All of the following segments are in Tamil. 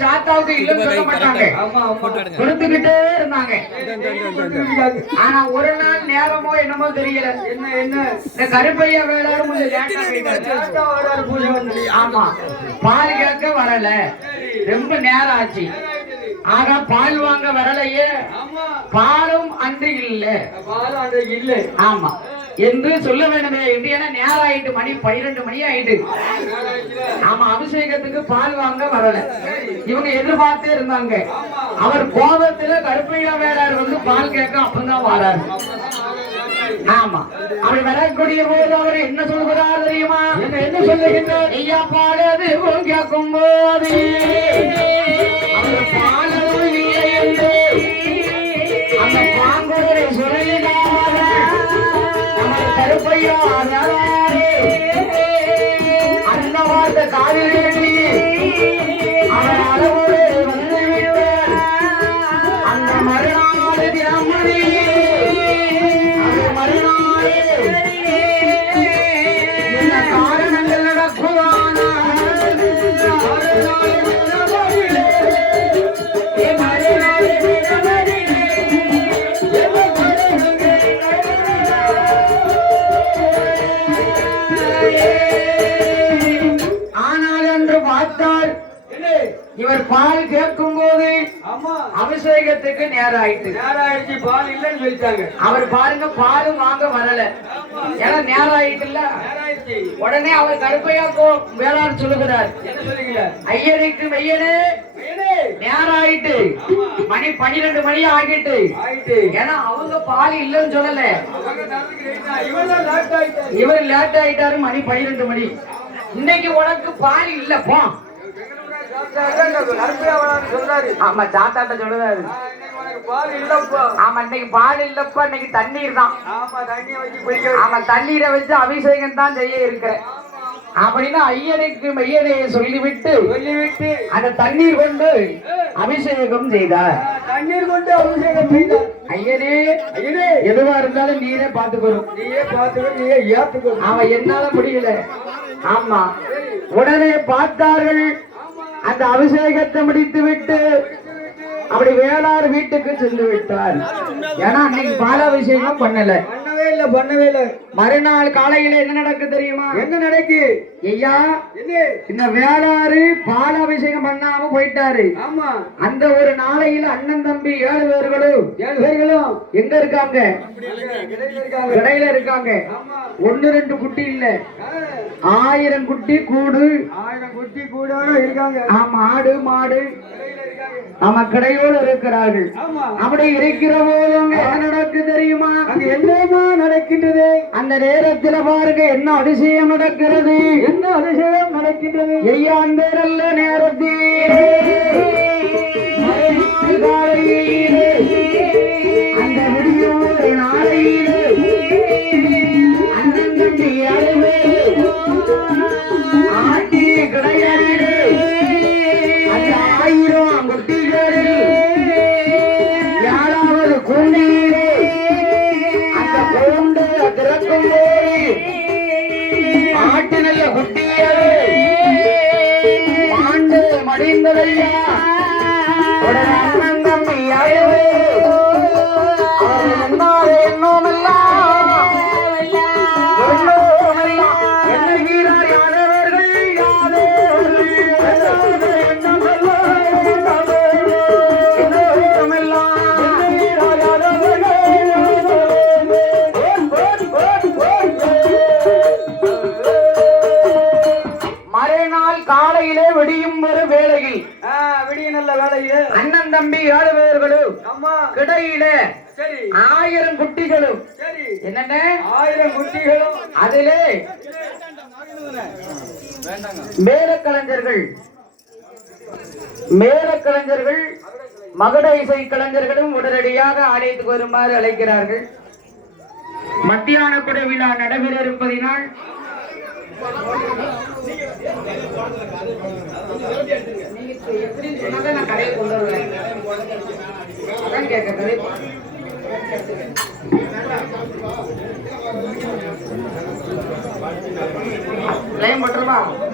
சாத்தாவுக்கு இல்லைன்னு சொல்ல மாட்டாங்க, கொடுத்துக்கிட்டே இருந்தாங்க. ஆனா ஒரு நாள் நேரமோ என்னமோ தெரியல, என்ன இந்த கருப்பையா வேளாரும் ஆமா பால் கேட்க வரல, ரொம்ப நேரம் ஆச்சு. ஆனா பால் வாங்க வரலையே, பாலும் அன்று இல்ல, ஆமா என்று சொல்ல வேண்டுமே என்று. ஏன்னா நேரம் ஆயிட்டு, மணி 12 மணி ஆயிட்டு. ஆமா அபிஷேகத்துக்கு பால் வாங்க வரல, இவங்க எதிர்பார்த்தே இருந்தாங்க. அவர் கோபத்துல கருப்பையா வேளார் வந்து பால் கேட்க அப்பதான் வராரு. ஆமா அப்படி வரக்கூடிய போது அவர் என்ன சொல்கிறார் தெரியுமா? என்ன சொல்லுகின்றார்? ஐயா பாலது கேட்கும் போது அவர் பாலது இல்லை என்று அந்த பாங்குரை சொல்லினார். அவர் கருப்பையா அந்த வார்த்தை காவிரி அவர் அளவோடு வந்துவிட்டார். அந்த மறுநாள் தினமணி என்ன காரணங்கள் நடக்குவான ஆனால் என்று பார்த்தால் இவர் பால் கேட்கும் போது அபிஷேகத்துக்கு நேரம் ஆயிடுச்சு, பால் இல்லைன்னு சொல்லிட்டாங்க. அவர் பாருங்க பாலும் வாங்க வரல, ஏன்னா நேரம் ஆயிட்டுல. உடனே அவர் கருப்பையா வேளாண் சொல்லுகிறார், ஐயனுக்கு மெய்யனே நேரம் ஆயிட்டு, மணி 12 மணி ஆகிட்டு. ஏன்னா அவங்க பால் இல்லைன்னு சொல்லல, இவர் லேட் ஆயிட்டாரு, மணி 12 மணி. இன்னைக்கு உனக்கு பால் இல்ல போ. ஆமா சாத்தாட்ட சொல்லுறாரு, ஆமா இன்னைக்கு பால் இல்லப்பா, இன்னைக்கு தண்ணீர் தான். ஆமா தண்ணீரை வச்சு அபிஷேகம் தான் செய்ய இருக்கிற அப்படின்னு ஐயனுக்கு மெய்யனையை சொல்லிவிட்டு அந்த தண்ணீர் கொண்டு அபிஷேகம் செய்தார். தண்ணீர் கொண்டு அபிஷேகம் செய்தார். ஐயனே எதுவா இருந்தாலும் நீரே பாத்துக்கணும், நீயே ஏத்துக்கணும். அவன் என்னால முடியல. ஆமா உடனே பார்த்தார்கள், அந்த அபிஷேகத்தை முடித்து விட்டு அப்படி வேளார் வீட்டுக்கு சென்று விட்டார். ஏன்னா அன்னைக்கு பாலாபிஷேகம் பண்ணவே இல்ல. மறுநாள் காலையில என்ன நடக்கு தெரியுமா? என்ன நடக்கு ஐயா? இந்த வேளாறு பாலாபிஷேகம் பண்ணாம போயிட்டாரு. ஆமா அந்த ஒரு நாளையில அண்ணன் தம்பி 7 பேர்களும் எங்க இருக்காங்க? கடையில இருக்காங்க. 1-2 குட்டி இல்ல, 1000 குட்டி கூடு, 1000 குட்டி கூடோட இருக்காங்க. ஆமா ஆடு மாடு ஆமா கடையோடு இருக்கிறார்கள். அப்படி இருக்கிற போதும் என்ன நடக்கு தெரியுமா? அது என்னமா நடக்கின்றது? அந்த நேரத்தில் பாருங்க என்ன அதிசயம் நடக்கிறது. என்ன அதிசயம் நடக்கின்றது ஐயா? அந்த நேரத்தில் அந்த விடியோடு நாளையிலே அண்ணன் தம்பி 7 பேர் ஆட்டி கிடையாது. அந்த 1000 குட்டிகளில் 7வது குண்டீரே அந்த குழந்தை திறக்கும் போது ஆட்டினைய குட்டியது ஆண்டு மடிந்ததையா உடனே அண்ணன் தம்பி 7 பேர் என்னவர்கள் யாதவர்கள் நாள் காலையிலே விடியும் ஒரு வேளையில் விடிய நல்ல வேலையிலே அண்ணன் தம்பி 7 பேர்களும் கிடையிலே 1000 குட்டிகளும் என்னென்ன 1000 குட்டிகளும் அதிலே மேலக்கலைஞர்கள் மகுட இசை கலைஞர்களும் உடனடியாக ஆலயத்துக்கு வருமாறு அழைக்கிறார்கள். மத்தியான குட விழா நடைபெற இருப்பதினால்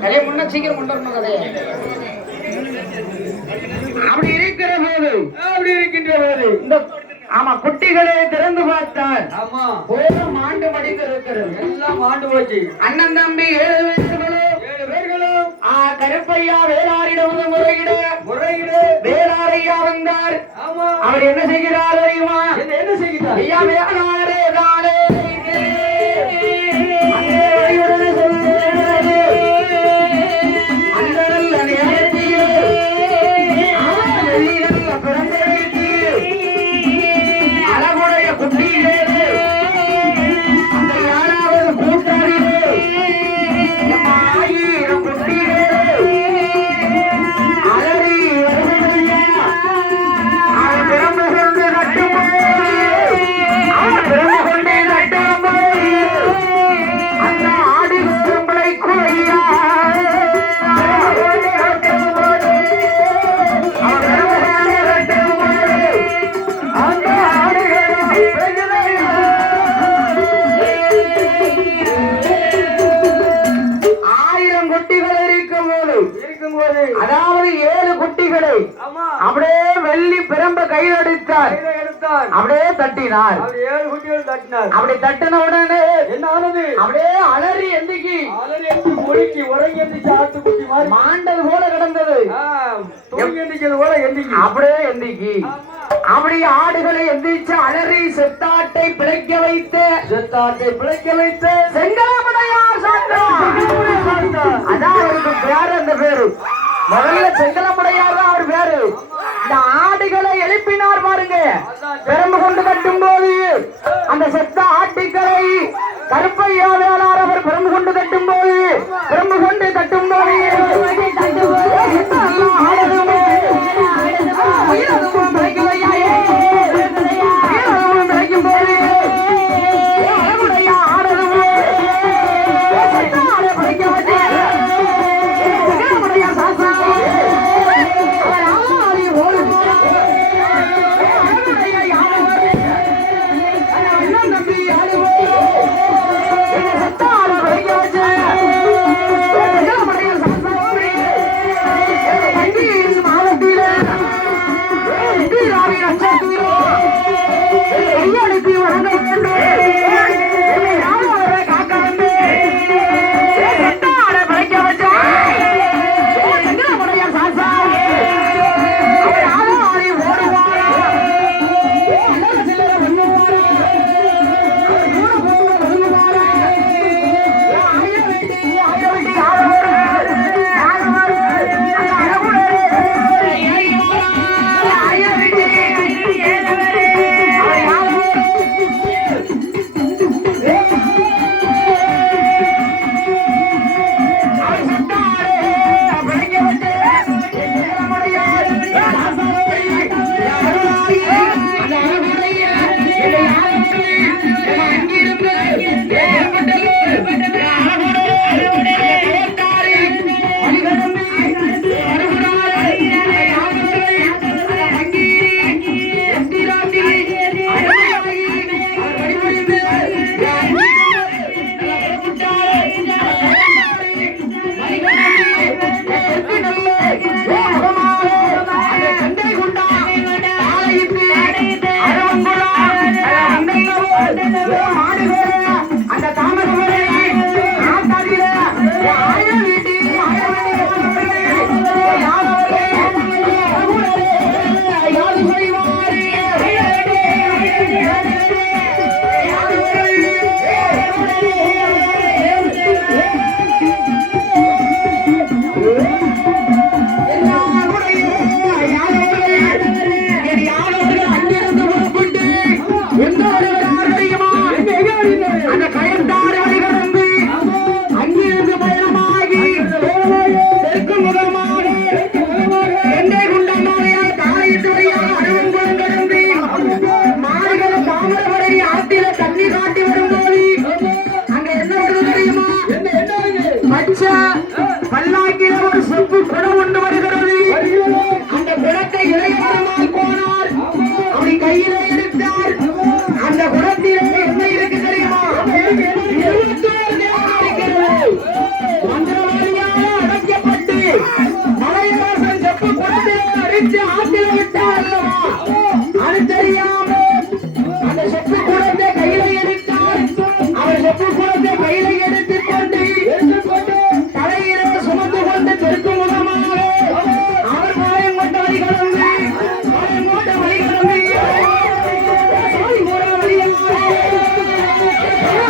கலையை முன்ன சீக்கிரம் கொண்டு வரணும் கதையை. அப்படி இருக்கின்ற போது இந்த ஆமா குட்டிகளை திறந்து பார்த்தால் போதும் ஆண்டு மடிந்து இருக்கிறது. எல்லாம் ஆண்டு போச்சு. அண்ணன் தம்பி 7 பேர்களும் கருப்பையா வேளாரிடம் முறையிட வேளாரையா வந்தார். அவர் என்ன செய்கிறார் தெரியுமா? என்ன செய்கிறார்? ஐயா வேளாரே தானே அதாவது 7 குட்டிகளை அப்படியே வெள்ளி பிரம்ப கையில் எடுத்தார். அப்படியே தட்டினார். 7 குட்டிகள் தட்டினார். அப்படி தட்டின உடனே என்ன ஆனது? அப்படியே அலறி எந்திக்கி முழுக்கி உறங்கி எந்திரிச்சு ஆட்டுக்குட்டி மாதிரி மாண்டது போல கிடந்தது. எந்திக்கிறது போல எந்திக்கி அப்படியே எந்திக்கி அப்படி ஆடுகளை எந்திரிச்சு அலறி செத்தாட்டை பிழைக்க வைத்து செங்கலமுடையார் சார்ந்தார். அதான் அவருக்கு பேரு. அந்த பேரு முதல்ல செங்கலமுடையார் தான் அவர் பேரு. இந்த ஆடுகளை எழுப்பினார் பாருங்க. பெரும்பு கொண்டு கட்டும் போது அந்த செத்த ஆட்டுக்களை கருப்பையா வேளார் அவர் பெரும்பு கொண்டு கட்டும் போது பல்லாக்கில ஒரு செப்பு குடம் கொண்டு வருகிறது. அந்த குடத்தை இளையவருமால் போனார். அப்படி கையில எடுத்தார். அந்த குடத்திலே என்ன இருக்கு தெரியுமா? 21 தேவதை இருக்கிறது. மந்திரவாதியாக அடைக்கப்பட்டு மலையரசன் செப்பு குடத்திலே அடித்து ஆற்றில விட்டார் அல்லவா? அது தெரியாமல் அந்த செப்பு குடத்தை கையில எடுத்தார். அவர் செப்பு குடத்தை கையில எடுத்துக் கொண்டு தலையிலே சுமந்து கொண்டு தெற்கு முகமாக அவர் பாளையம் கொண்ட வழி கடந்து பாளையம் கொண்ட வழி கடந்து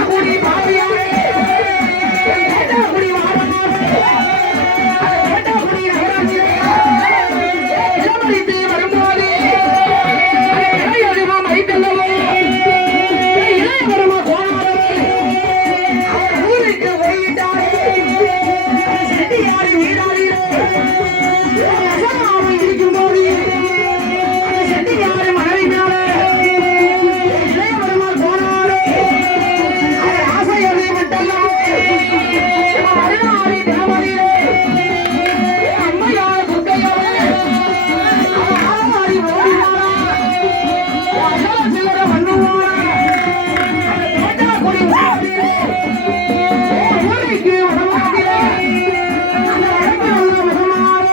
கூடி பாவியாக கூடி வாரமாக கூடி நகராட்சியிலே இளமதித்து வரும்போது இளையவருமா மைத்தல்லவோ இளையவருமா போனாரே அவர் ஊருக்கு போய்விட்டாரே. செட்டியாரி வீடாரிலே ரசமாவை இருக்கும்போது அந்த செட்டியாரி மனைவி மேலே இளையவருமா போனாரே. அவர் ஆசையதை மட்டுமல்லவோ மறுநாளி தினமதியிலே அம்மையார் துர்க்கையோடு அவர் ஆளாடி ஓடினாரா. அகல சிலர பண்ணுவாரா. அந்த தோட்டக்குடி ஊரிலே ஊரைக்கு வடமாதிலே அந்த வடக்குள்ள வடமாறு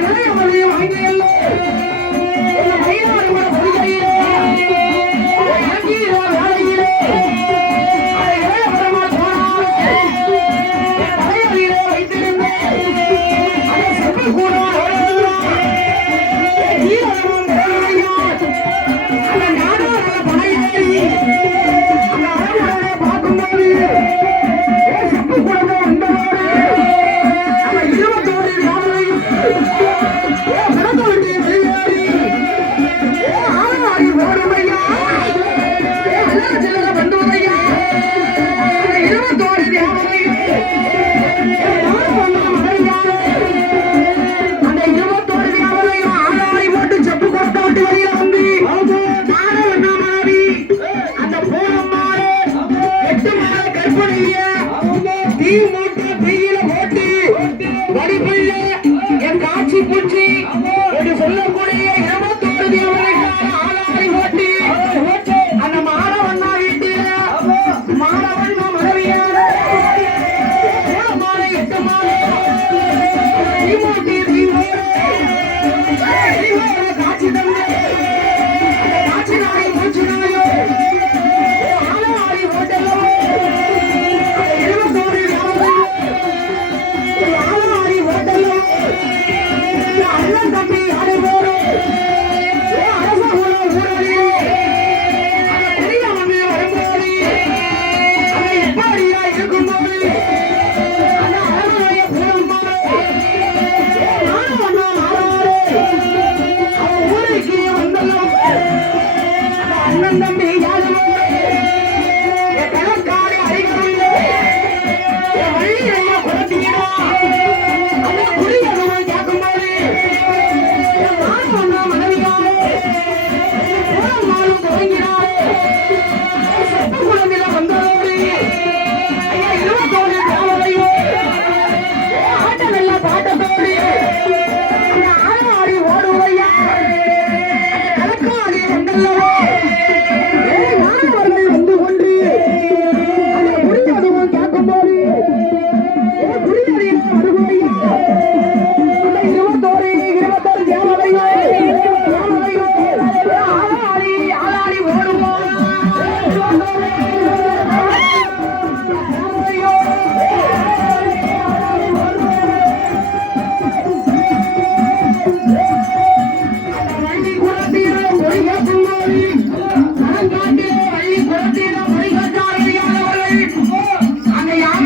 இளையவனை வாங்கியல்ல இந்த மயிலாடுமட பொய்கையிலே இறங்கிய வேளையிலே அதை இளையவரமா போனாரே. தலைவரிலே வைத்திருந்த அந்த செப்பு கூட ஈரமும் வேலையார் அந்த நாடாள படையேறி அந்த அரண்மனையை பார்க்கும்போது செப்பு குழந்தை வந்தவோடு அந்த 21 யாவரையும் படத்தை விட்டு வெளியேறி ஆளாடி ஓடுமையா அல்ல சிலர வந்துவதையா அந்த 21 யாவரையும் அந்த 21 யாவரையும் ஆளாடி போட்டு செப்பு கொடுத்த விட்டு வெளியில வந்து மாணவ மாணவி அந்த போனம்மாறு 8 மாத கற்பனைய தீ மூட்டி